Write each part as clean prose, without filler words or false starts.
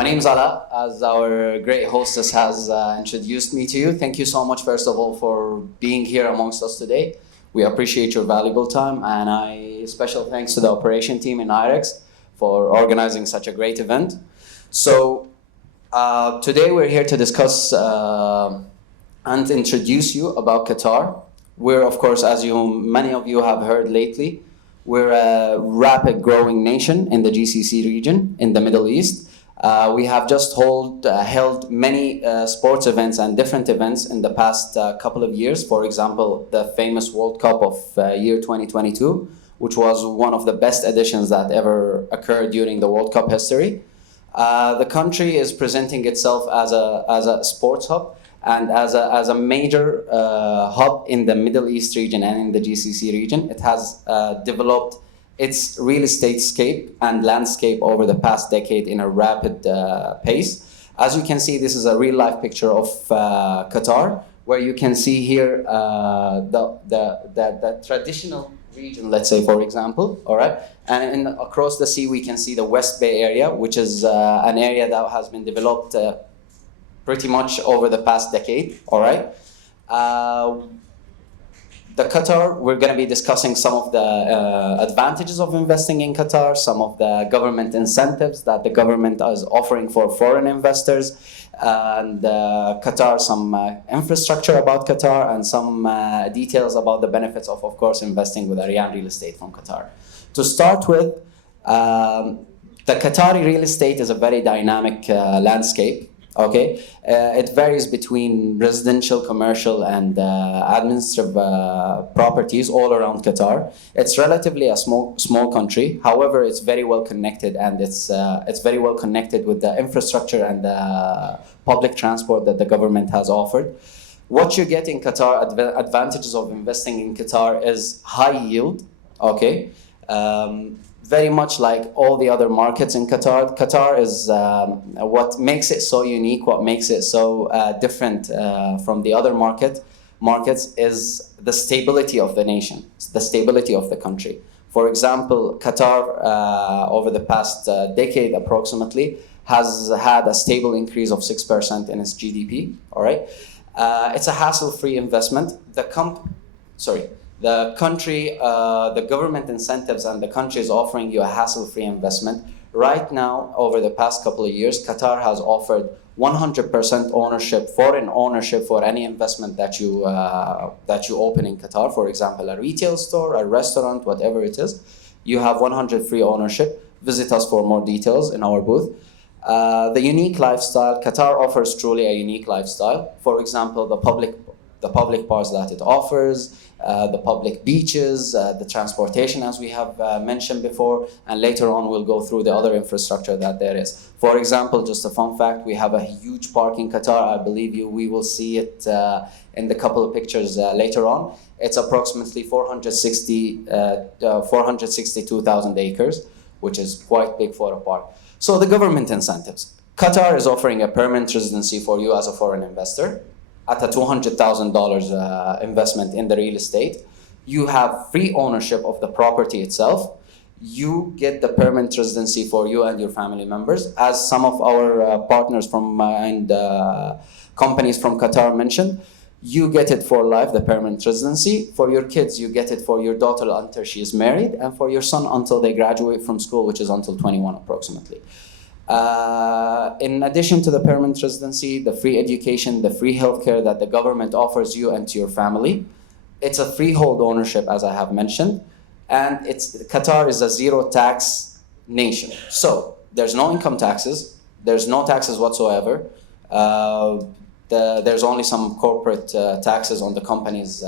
My name is Alaa, as our great hostess has introduced me to you. Thank you so much, first of all, for being here amongst us today. We appreciate your valuable time, and special thanks to the operation team in IREX for organizing such a great event. So today we're here to discuss and introduce you about Qatar. We're, of course, as many of you have heard lately, we're a rapid growing nation in the GCC region in the Middle East. We have just held many sports events and different events in the past couple of years. For example, the famous World Cup of year 2022, which was one of the best editions that ever occurred during the World Cup history. The country is presenting itself as a sports hub and as a major hub in the Middle East region and in the GCC region. It has developed its real estate scape and landscape over the past decade in a rapid pace. As you can see, this is a real life picture of Qatar, where you can see here the traditional region, let's say, for example, all right? And across the sea, we can see the West Bay area, which is an area that has been developed pretty much over the past decade, all right? The Qatar, we're going to be discussing some of the advantages of investing in Qatar, some of the government incentives that the government is offering for foreign investors, and Qatar, some infrastructure about Qatar, and some details about the benefits of course, investing with Ariane real estate from Qatar. To start with, the Qatari real estate is a very dynamic landscape. Okay, it varies between residential, commercial, and administrative properties all around Qatar. It's relatively a small country. However, it's very well connected, and it's very well connected with the infrastructure and the public transport that the government has offered. What you get in Qatar, advantages of investing in Qatar, is high yield. Okay. Very much like all the other markets in Qatar. Qatar is what makes it so unique, what makes it so different from the other markets is the stability of the nation, the stability of the country. For example, Qatar over the past decade approximately has had a stable increase of 6% in its GDP, all right? It's a hassle-free investment. The country, the government incentives and the country is offering you a hassle-free investment. Right now, over the past couple of years, Qatar has offered 100% ownership, foreign ownership for any investment that you open in Qatar. For example, a retail store, a restaurant, whatever it is, you have 100% free ownership. Visit us for more details in our booth. The unique lifestyle, Qatar offers truly a unique lifestyle. For example, the public parks that it offers, the public beaches, the transportation, as we have mentioned before, and later on we'll go through the other infrastructure that there is. For example, just a fun fact, we have a huge park in Qatar. I believe we will see it in the couple of pictures later on. It's approximately 462,000 acres, which is quite big for a park. So the government incentives. Qatar is offering a permanent residency for you as a foreign investor at a $200,000 investment in the real estate. You have free ownership of the property itself. You get the permanent residency for you and your family members. As some of our partners and companies from Qatar mentioned, you get it for life, the permanent residency. For your kids, you get it for your daughter until she is married, and for your son until they graduate from school, which is until 21 approximately. In addition to the permanent residency, the free education, the free healthcare that the government offers you and to your family, it's a freehold ownership, as I have mentioned, and Qatar is a zero tax nation. So there's no income taxes, there's no taxes whatsoever. There's only some corporate taxes on the companies.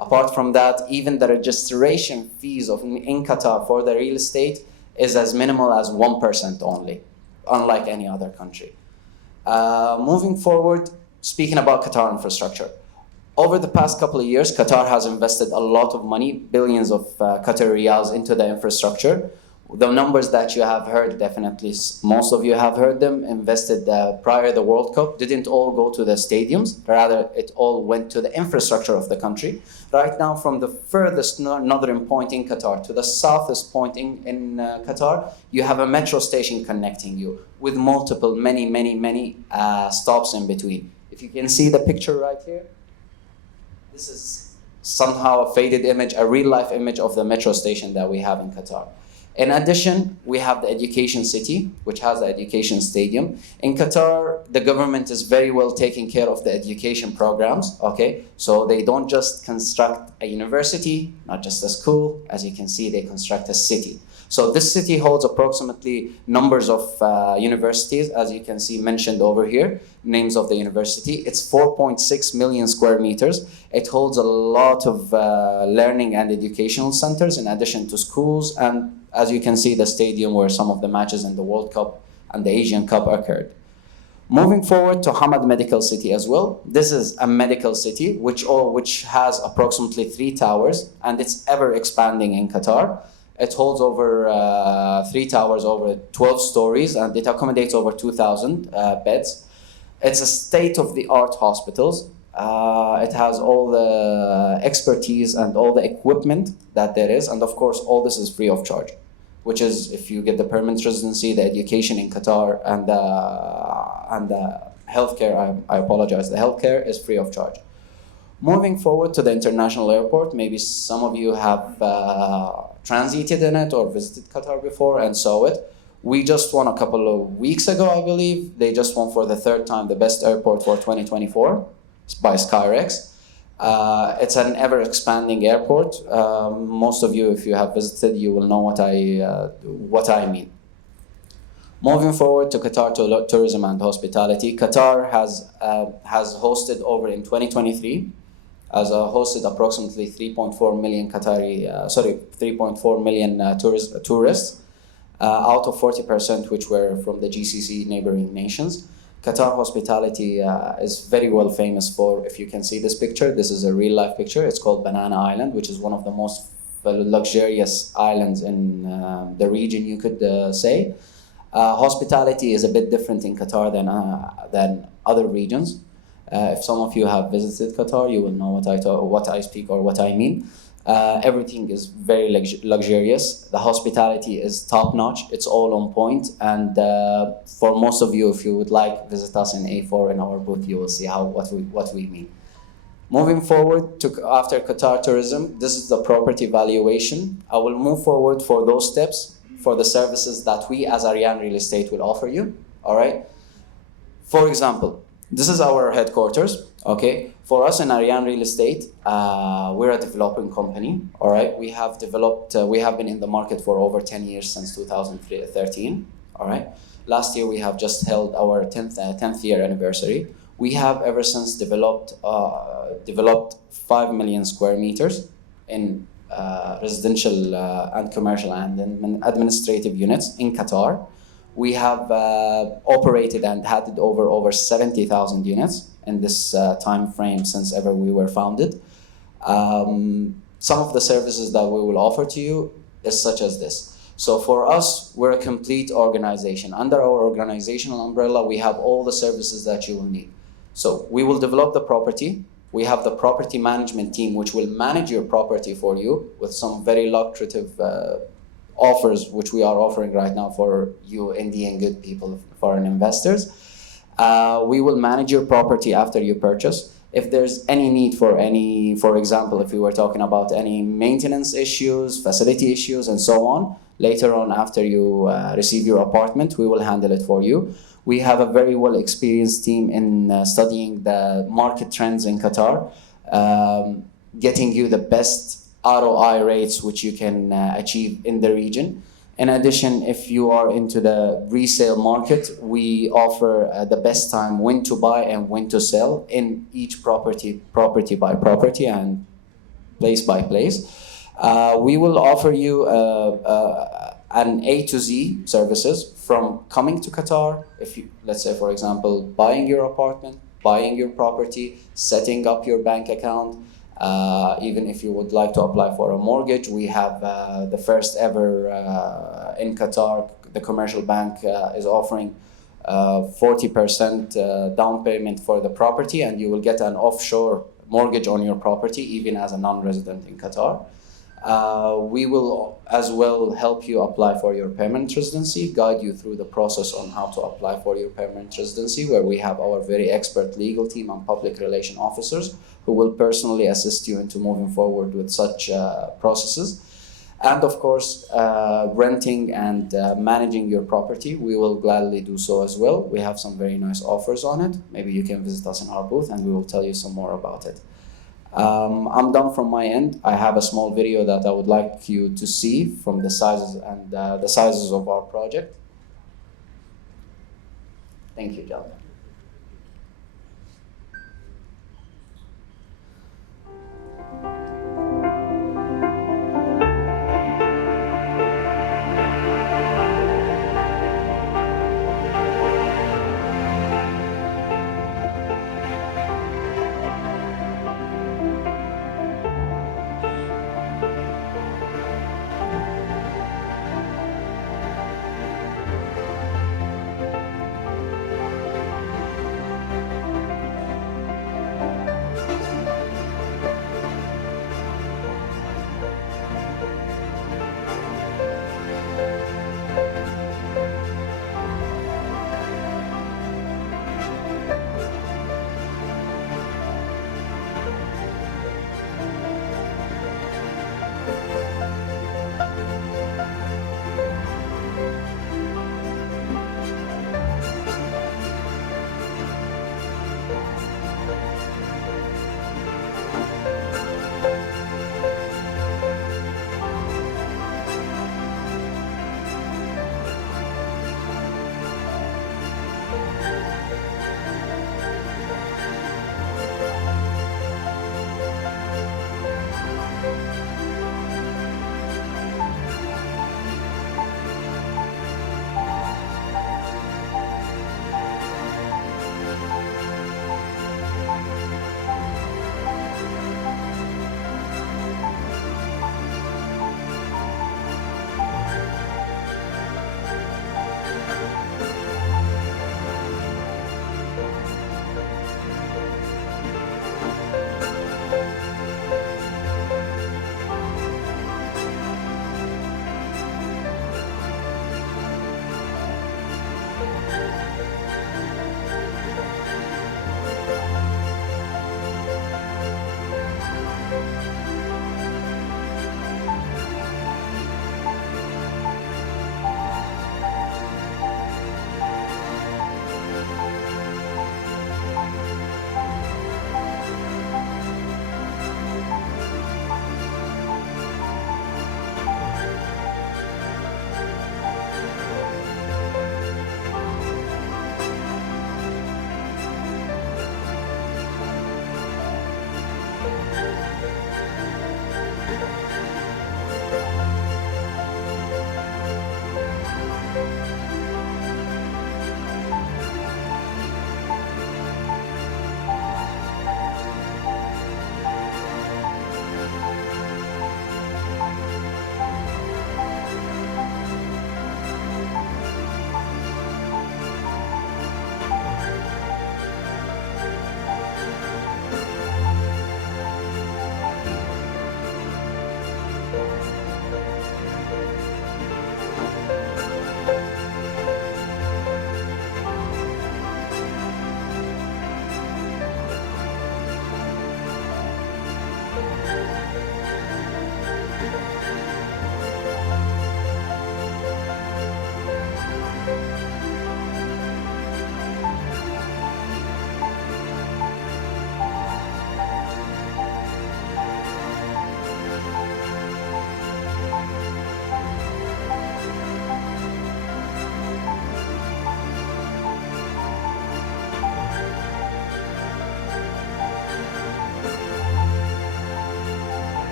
Apart from that, even the registration fees in Qatar for the real estate is as minimal as 1% only, unlike any other country. Moving forward, speaking about Qatar infrastructure. Over the past couple of years, Qatar has invested a lot of money, billions of Qatari riyals into the infrastructure. The numbers that you have heard, definitely most of you have heard them, invested prior to the World Cup, didn't all go to the stadiums, rather it all went to the infrastructure of the country. Right now, from the furthest northern point in Qatar to the southest point in Qatar, you have a metro station connecting you with multiple, many stops in between. If you can see the picture right here, this is somehow a faded image, a real life image of the metro station that we have in Qatar. In addition, we have the education city, which has the education stadium. In Qatar, the government is very well taking care of the education programs, okay? So they don't just construct a university, not just a school. As you can see, they construct a city. So this city holds approximately numbers of universities, as you can see mentioned over here, names of the university. It's 4.6 million square meters. It holds a lot of learning and educational centers in addition to schools, and as you can see, the stadium where some of the matches in the World Cup and the Asian Cup occurred. Moving forward to Hamad Medical City as well. This is a medical city which has approximately 3 towers, and it's ever expanding in Qatar. It holds over 3 towers, over 12 stories, and it accommodates over 2,000 beds. It's a state-of-the-art hospitals. It has all the expertise and all the equipment that there is, and of course, all this is free of charge, which is, if you get the permanent residency, the education in Qatar, and the healthcare, I apologize, the healthcare is free of charge. Moving forward to the international airport, maybe some of you have transited in it or visited Qatar before and saw it. We just won a couple of weeks ago, I believe. They just won for the 3rd time the best airport for 2024 by IREX. It's an ever-expanding airport. Most of you, if you have visited, you will know what I mean. Moving forward to Qatar tourism and hospitality, Qatar has hosted over in 2023, hosted approximately 3.4 million tourists, out of 40% which were from the GCC neighboring nations. Qatar hospitality is very well famous for, if you can see this picture, this is a real life picture. It's called Banana Island, which is one of the most luxurious islands in the region, you could say. Hospitality is a bit different in Qatar than other regions. If some of you have visited Qatar, you will know what I speak or what I mean. Everything is very luxurious. The hospitality is top notch. It's all on point. And for most of you, if you would like, visit us in A4 in our booth. You will see what we mean. Moving forward to after Qatar tourism, this is the property valuation. I will move forward for those steps for the services that we as Ariane Real Estate will offer you. All right. For example, this is our headquarters. Okay. For us in Ariane Real Estate, we're a developing company. All right. We have been in the market for over 10 years, since 2013. All right. Last year, we have just held our 10th year anniversary. We have ever since developed 5 million square meters in residential and commercial and administrative units in Qatar. We have operated and had over 70,000 units in this time frame since ever we were founded. Some of the services that we will offer to you is such as this. So for us, we're a complete organization. Under our organizational umbrella, we have all the services that you will need. So we will develop the property. We have the property management team, which will manage your property for you with some very lucrative offers, which we are offering right now for you Indian good people, foreign investors. We will manage your property after you purchase. If there's any need for example, if we were talking about any maintenance issues, facility issues, and so on, later on after you receive your apartment, we will handle it for you. We have a very well experienced team in studying the market trends in Qatar, getting you the best ROI rates which you can achieve in the region. In addition, if you are into the resale market, we offer the best time when to buy and when to sell in each property by property and place by place. We will offer you an A to Z services from coming to Qatar. If you, let's say, for example, buying your apartment, buying your property, setting up your bank account, Even if you would like to apply for a mortgage, we have the first ever in Qatar, the commercial bank is offering 40% down payment for the property, and you will get an offshore mortgage on your property, even as a non-resident in Qatar. We will as well help you apply for your permanent residency, guide you through the process on how to apply for your permanent residency, where we have our very expert legal team and public relation officers who will personally assist you into moving forward with such processes. And of course, renting and managing your property, we will gladly do so as well. We have some very nice offers on it. Maybe you can visit us in our booth and we will tell you some more about it. I'm done from my end. I have a small video that I would like you to see from the sizes and the sizes of our project. Thank you, gentlemen.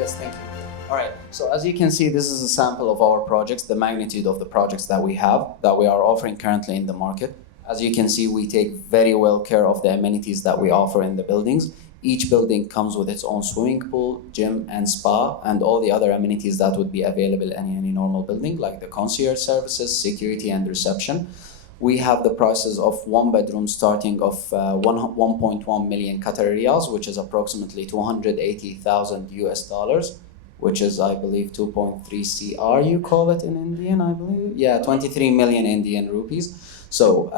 Yes, thank you. All right, so as you can see, this is a sample of our projects, the magnitude of the projects that we have, that we are offering currently in the market. As you can see, we take very well care of the amenities that we offer in the buildings. Each building comes with its own swimming pool, gym, and spa, and all the other amenities that would be available in any normal building, like the concierge services, security, and reception. We have the prices of one bedroom starting of 1.1 million Qatari riyals, which is approximately 280,000 US dollars, which is, I believe, 2.3 CR, you call it in Indian, I believe. Yeah, 23 million Indian rupees. So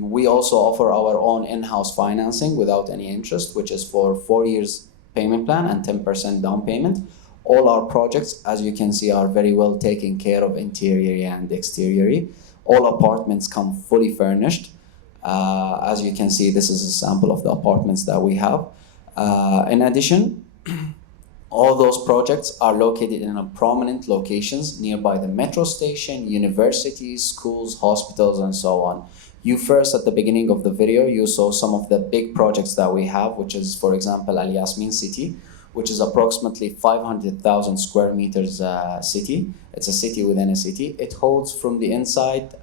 we also offer our own in-house financing without any interest, which is for 4 years payment plan and 10% down payment. All our projects, as you can see, are very well taken care of interiorly and exteriorly. All apartments come fully furnished. As you can see, this is a sample of the apartments that we have. In addition, all those projects are located in prominent locations nearby the metro station, universities, schools, hospitals, and so on. You first, at the beginning of the video, you saw some of the big projects that we have, which is, for example, Al Yasmin City, which is approximately 500,000 square meters city. It's a city within a city. It holds from the inside.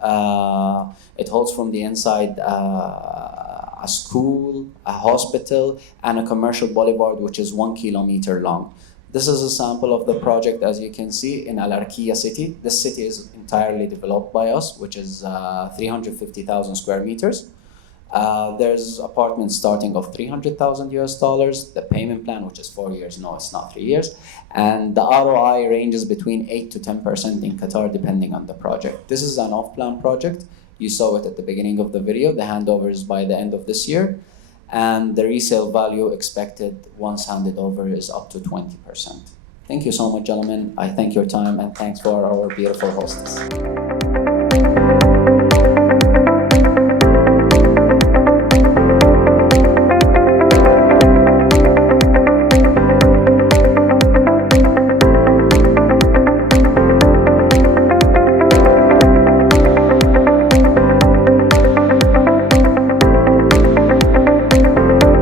A school, a hospital, and a commercial boulevard, which is 1 kilometer long. This is a sample of the project, as you can see, in Al Arqiya city. This city is entirely developed by us, which is 350,000 square meters. There's apartments starting of 300,000 US dollars, the payment plan, which is 4 years, no, it's not 3 years. And the ROI ranges between 8 to 10% in Qatar, depending on the project. This is an off-plan project. You saw it at the beginning of the video. The handover is by the end of this year. And the resale value expected once handed over is up to 20%. Thank you so much, gentlemen. I thank your time, and thanks for our beautiful hostess.